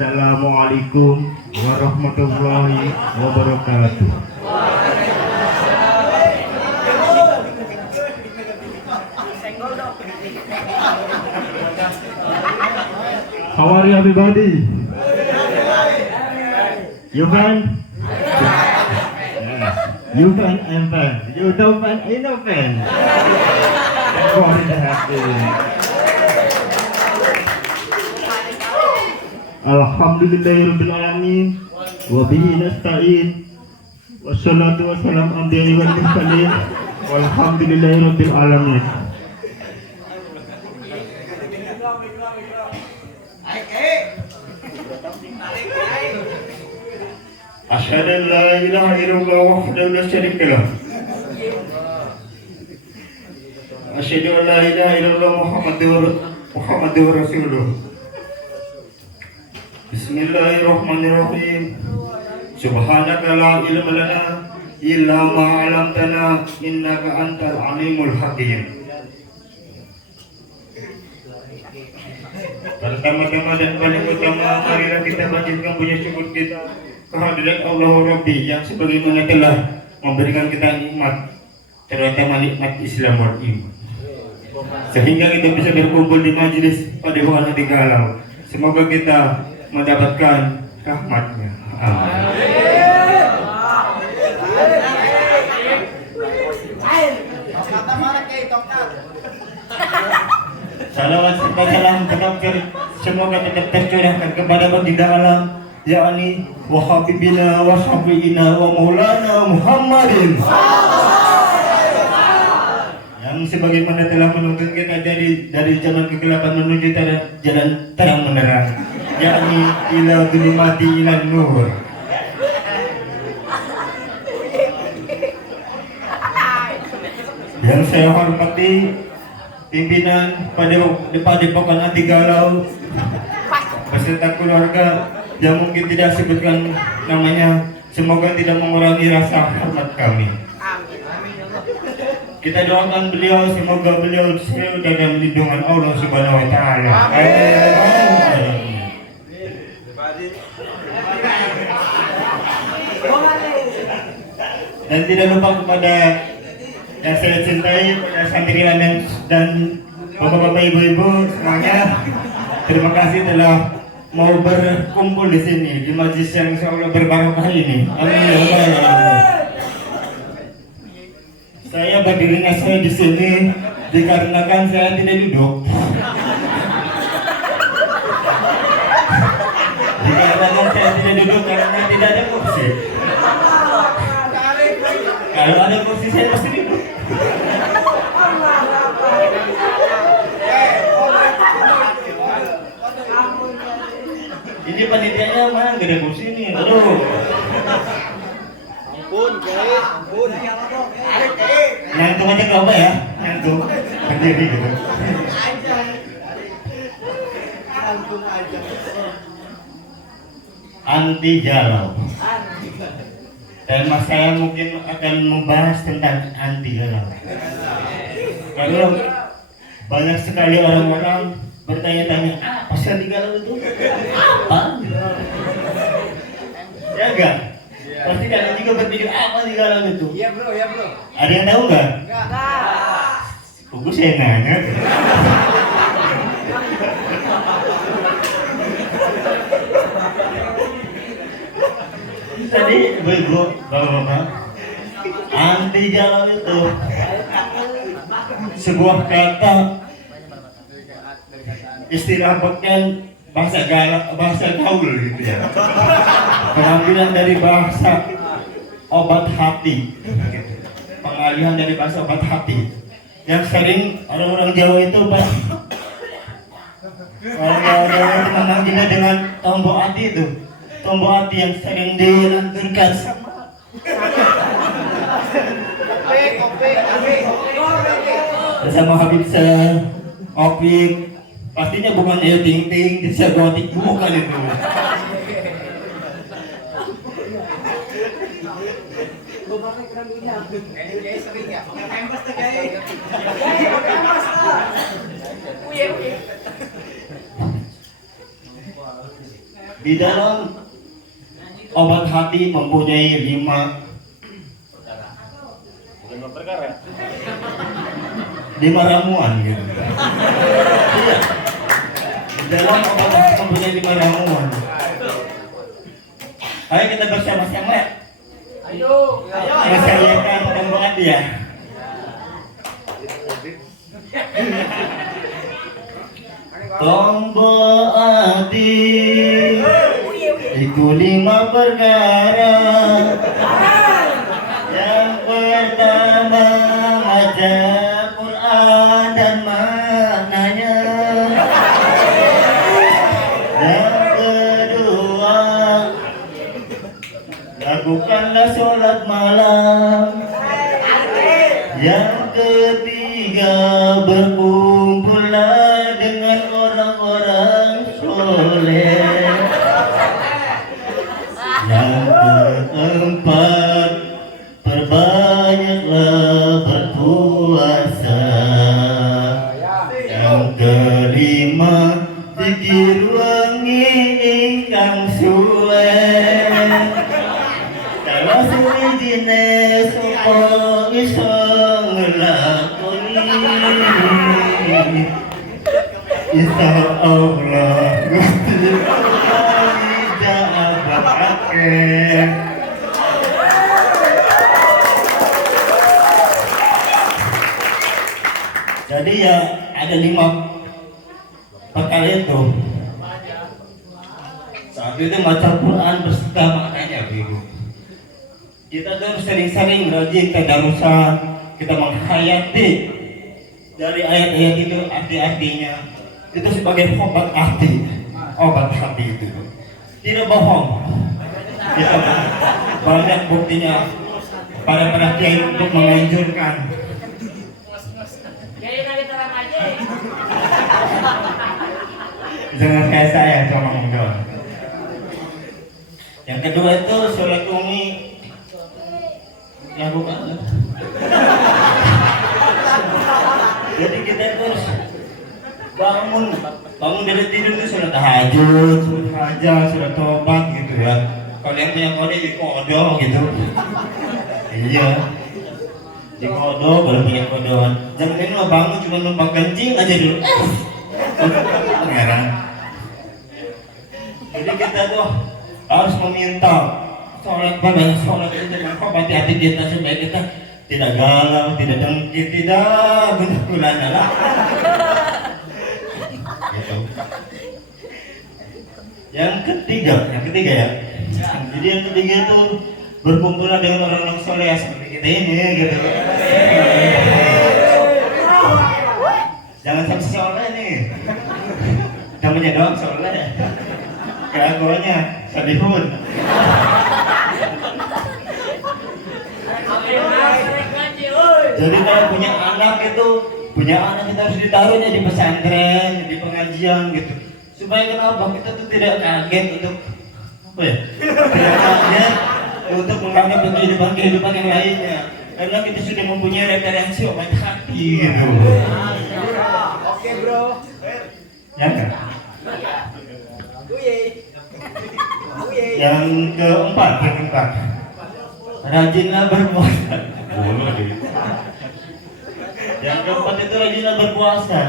Assalamualaikum warahmatullahi wabarakatuh. How are you everybody? You fine? Yes. You fine, I'm fine. You don't fine, I no fine. Everybody happy. Alhamdulillahirabbil alamin wa bihi nasta'in wassalatu wassalamu ala wal mursalin walhamdulillahirabbil alamin. Asyhadu an la ilaha illallah wahdahu la syarika lah. Asyhadu an la ilaha illallah Muhammadur Rasulullah. Bismillahirrahmanirrahim. Subhanaka la ilma lana illa ma 'allamtana innaka antal alimul hakim. Pertama-tama dan paling utama, marilah kita panjatkan puji syukur kita kehadirat Allah Rabbi yang sebagaimana telah memberikan kita nikmat, terutama nikmat Islam wal iman, sehingga kita bisa berkumpul di majelis pada bulan hati galau. Semoga kita mendapatkan rahmatnya. Amin. Salawat serta salam semoga tetap tercurahkan kepada baginda alam, yakni wa habibina wa syafiina wa maulana Muhammadin, yang sebagaimana telah menuntun kita dari zaman kegelapan menuju jalan terang menerang, yakni ila zulumati ila nur. Yang saya hormati pimpinan Padepokan Anti Galau beserta keluarga yang mungkin tidak sebutkan namanya, semoga tidak mengurangi rasa hormat kami. Kita doakan beliau, semoga beliau selalu dalam lindungan Allah Subhanahu wa taala. Dan tidak lupa kepada yang saya cintai, pada santriwan dan bapak-bapak, ibu-ibu semuanya, terima kasih telah mau berkumpul di sini di majlis yang insyaallah berbarokah ini. Amin. Saya berdirinya saya di sini dikarenakan saya tidak duduk. Dikarenakan saya tidak duduk karena tidak ada kursi. Kalau ada kursi saya pasti duduk. Ini panitianya mana gak ada kursi nih? Aduh. Ampun, guys, ampun. Nyantung aja gak apa ya? Nyantung berdiri gitu. Anti galau. Tema saya mungkin akan membahas tentang anti galau. Karena banyak sekali orang-orang bertanya-tanya, apa sih anti galau itu? Apa? Ya enggak? Pasti kalian juga berpikir apa anti galau itu? Iya bro, ya bro. Ada yang tahu enggak? Enggak. Kuku saya nanya. Tadi ibu-ibu, bapak-bapak, anti galau itu sebuah kata istilah beken bahasa gaul gitu ya, pengambilan dari bahasa obat hati, pengalihan dari bahasa obat hati yang sering orang-orang Jawa itu pak, orang-orang memanggilnya dengan tombok hati itu. Tombol hati yang sering dilantunkan sama Habib saya, Opik, pastinya bukan Ayo Ting Ting, saya gotik, bukan itu. Di dalam obat hati mempunyai 5 ramuan gitu. Iya. Di dalam obat hati mempunyai 5 ramuan. Ayo kita bersama-sama. Ayo. Saya akan membuat dia. Tombol hati itu 5 perkara. Yang pertama baca Quran dan maknanya. Yang kedua lakukanlah sholat malam. Yang ketiga berkumpullah dengan orang-orang soleh. Yang keempat perbanyaklah berpuasa. Yang kelima pikir wangi ingkang suwe. Kalau suwe jenis sopo iso ngelakoni. Insya Allah Gusti dijabake. Jadi ya ada 5 perkara itu. Satu itu baca Quran beserta maknanya begitu. Kita harus sering-sering rajin tadarusan, kita menghayati dari ayat-ayat itu arti-artinya. Itu sebagai obat hati itu. Tidak bohong. Kita banyak buktinya para kiai untuk menganjurkan. Jangan kayak saya cuma ngomong doang. Yang kedua itu sholat umi lakukan. Jadi kita terus bangun dari tidur itu sholat tahajud, sholat hajat, sholat tobat gitu ya. Kalau yang punya kode di kodo gitu. Iya. Di kodo kalau punya kodoan. Jangan lo bangun cuma numpang kencing aja dulu. Pangeran. Jadi kita tuh harus meminta sholat itu dengan hati hati kita supaya kita tidak galau, tidak dengki, tidak guna-guna lah. Gitu. Yang ketiga ya. Jadi yang ketiga itu berkumpullah dengan orang-orang soleh seperti kita ini, gitu. Jangan sampai soleh nih. Namanya doang soleh. Kelakuannya sadihun. Jadi kalau punya anak kita harus ditaruhnya di pesantren, di pengajian gitu. Supaya kenapa? Kita tuh tidak kaget untuk apa ya? Tidak kaget untuk menganggap kehidupan yang lainnya. Karena kita sudah mempunyai referensi obat hati gitu. Oke bro. Ya kan? Yang keempat, rajinlah berpuasa. Yang keempat itu rajinlah berpuasa,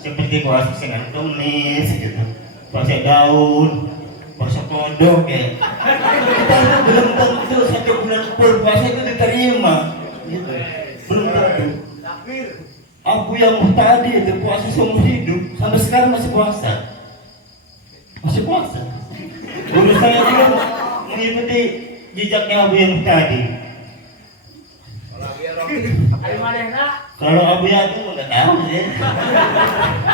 seperti puasa Senin Kamis gitu, puasa daun, puasa kodok ya. Kita belum tentu 1 bulan berpuasa itu diterima, gitu. Belum tentu. Aku yang tadi itu puasa seumur hidup, sampai sekarang masih puasa. Guru saya juga mengikuti jejaknya Abu yang tadi. Kalau Abu ya itu nggak tahu sih.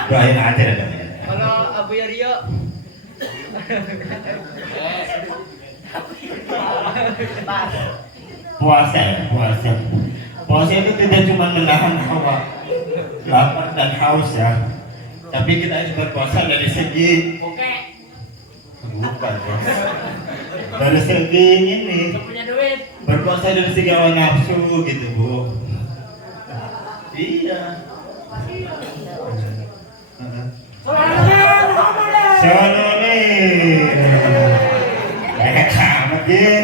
Doain aja dah. Kalau Abu ya Rio. Puasa itu tidak cuma menahan hawa lapar dan haus ya, tapi kita harus berpuasa dari segi bukan bos. Dari segi ini berpuasa dari segi hawa nafsu gitu bu. Iya. Sallallahu Amat ya.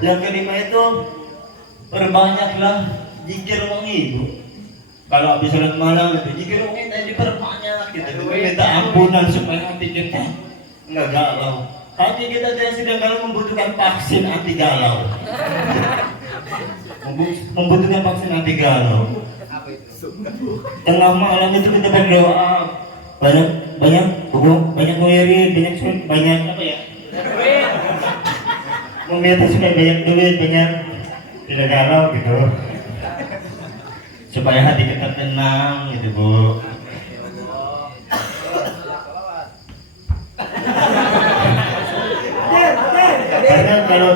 Yang kelima itu perbanyaklah zikir wong ibu. Kalau habis sholat malam itu zikir wong kita diperbanyak gitu. Minta ampunan supaya hati kita nggak galau. Hati kita sedang kalau membutuhkan vaksin anti galau. Membutuhkan vaksin anti galau. Tengah malam itu kita berdoa banyak wirid, banyak apa ya? Meminta supaya banyak duit, banyak tidak galau gitu. Supaya hati kita tenang gitu, Bu. Karena kalau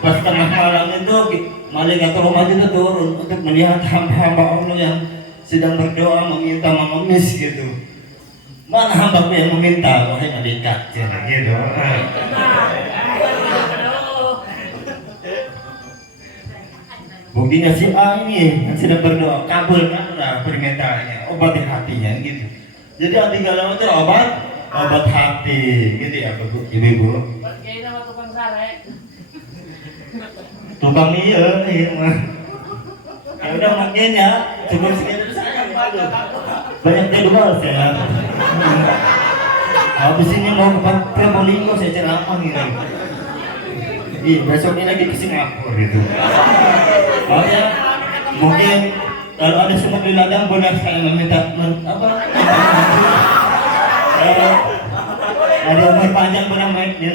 pas tengah malam itu malaikat rahmat itu turun untuk melihat hamba-hamba Allah yang sedang berdoa meminta mengemis gitu. Mana hambaku yang meminta, wahai malaikat, gitu. Buktinya si A ini yang sedang berdoa, kabulkanlah permintaannya, obati hatinya gitu. Jadi anti galau itu obat hati, gitu ya, ibu-ibu. Kayak nama tukang sare. Tukang iya mah. Ya udah makin ya, cukup segitu sayang. Banyak jadwal saya. Habis ini mau ke Probolinggo saya ceramah ini. Iya, besok ini lagi ke Singapura gitu. Oh ya, mungkin kalau ada semut di ladang boleh saya meminta apa? Ada umur panjang boleh meminta